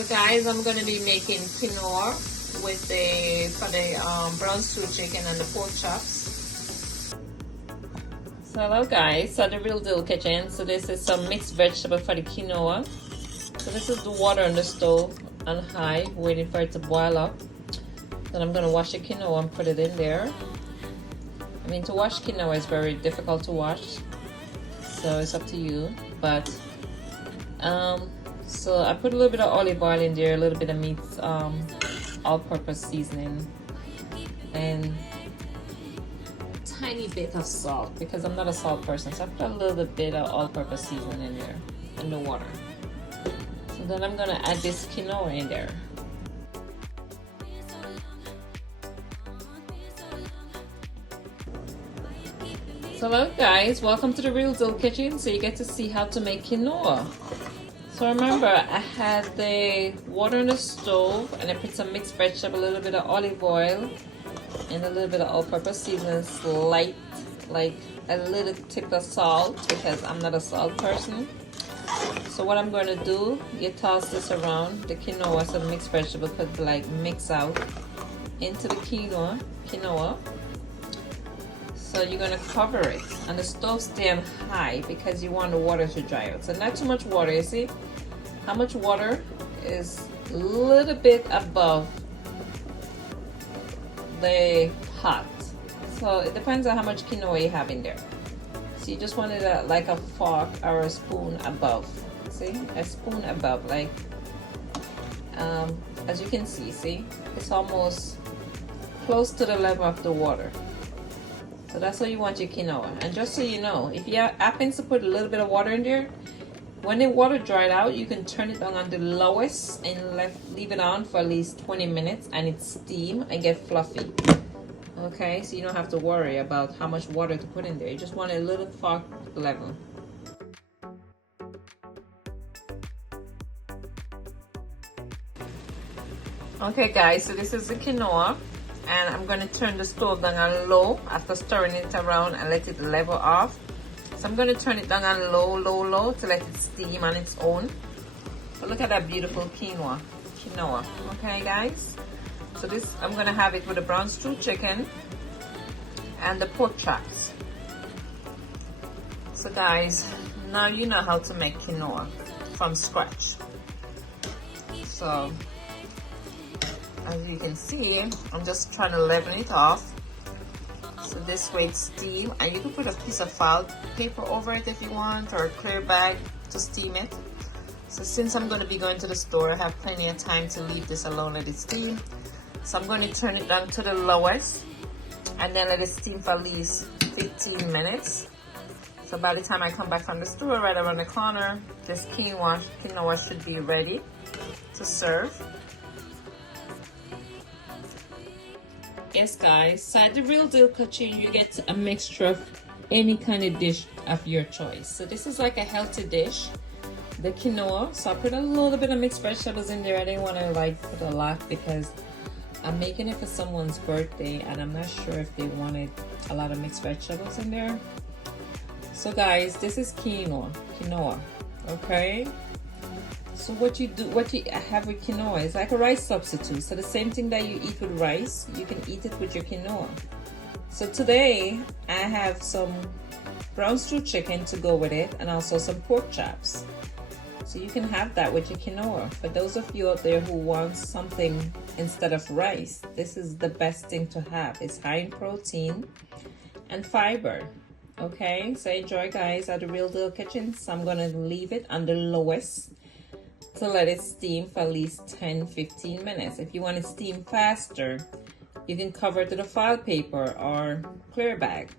So guys, I'm gonna be making quinoa with the brown stew chicken and the pork chops. So hello guys, so the Real Deal kitchen. So this is some mixed vegetable for the quinoa. So this is the water on the stove on high, waiting for it to boil up. Then I'm gonna wash the quinoa and put it in there. I mean, to wash quinoa is very difficult to wash, so it's up to you. But so I put a little bit of olive oil in there, a little bit of meat, all-purpose seasoning, and tiny bit of salt because I'm not a salt person. So I put a little bit of all-purpose seasoning in there in the water. So then I'm gonna add this quinoa in there. So hello guys, welcome to the Real Deal kitchen. So you get to see how to make quinoa. So remember, I had the water on the stove and I put some mixed vegetable, a little bit of olive oil and a little bit of all-purpose seasoning, slight, like a little tip of salt because I'm not a salt person. So what I'm going to do, you toss this around the quinoa, so the mixed vegetable could like mix out into the quinoa. So you're going to cover it and the stove stay on high because you want the water to dry out. So not too much water, you see how much water is a little bit above the pot. So it depends on how much quinoa you have in there. So you just want it like a fork or a spoon above. See, a spoon above, like as you can see, it's almost close to the level of the water. So that's how you want your quinoa. And just so you know, if you happen to put a little bit of water in there, when the water dried out, you can turn it down on the lowest and leave it on for at least 20 minutes and it steam and get fluffy. Okay, so you don't have to worry about how much water to put in there. You just want a little fork level. Okay guys, so this is the quinoa. And I'm going to turn the stove down on low after stirring it around and let it level off. So I'm going to turn it down on low to let it steam on its own. But look at that beautiful quinoa. Okay guys, so this I'm going to have it with the brown stew chicken and the pork chops. So guys, now you know how to make quinoa from scratch. So as you can see, I'm just trying to level it off. So this way it's steam, and you can put a piece of file paper over it if you want, or a clear bag to steam it. So since I'm going to be going to the store, I have plenty of time to leave this alone, let it steam. So I'm going to turn it down to the lowest and then let it steam for at least 15 minutes. So by the time I come back from the store right around the corner, this quinoa should be ready to serve. Yes guys, so at the Real Deal kitchen you get a mixture of any kind of dish of your choice. So this is like a healthy dish, the quinoa. So I put a little bit of mixed vegetables in there. I didn't want to like put a lot because I'm making it for someone's birthday and I'm not sure if they wanted a lot of mixed vegetables in there. So guys, this is quinoa, okay? So what you have with quinoa is like a rice substitute. So the same thing that you eat with rice, you can eat it with your quinoa. So today I have some brown stew chicken to go with it and also some pork chops. So you can have that with your quinoa. For those of you out there who want something instead of rice, this is the best thing to have. It's high in protein and fiber. Okay, so enjoy guys at the Real Deal kitchen. So I'm gonna leave it on the lowest to let it steam for at least 10-15 minutes. If you want to steam faster, you can cover it with a file paper or clear bag.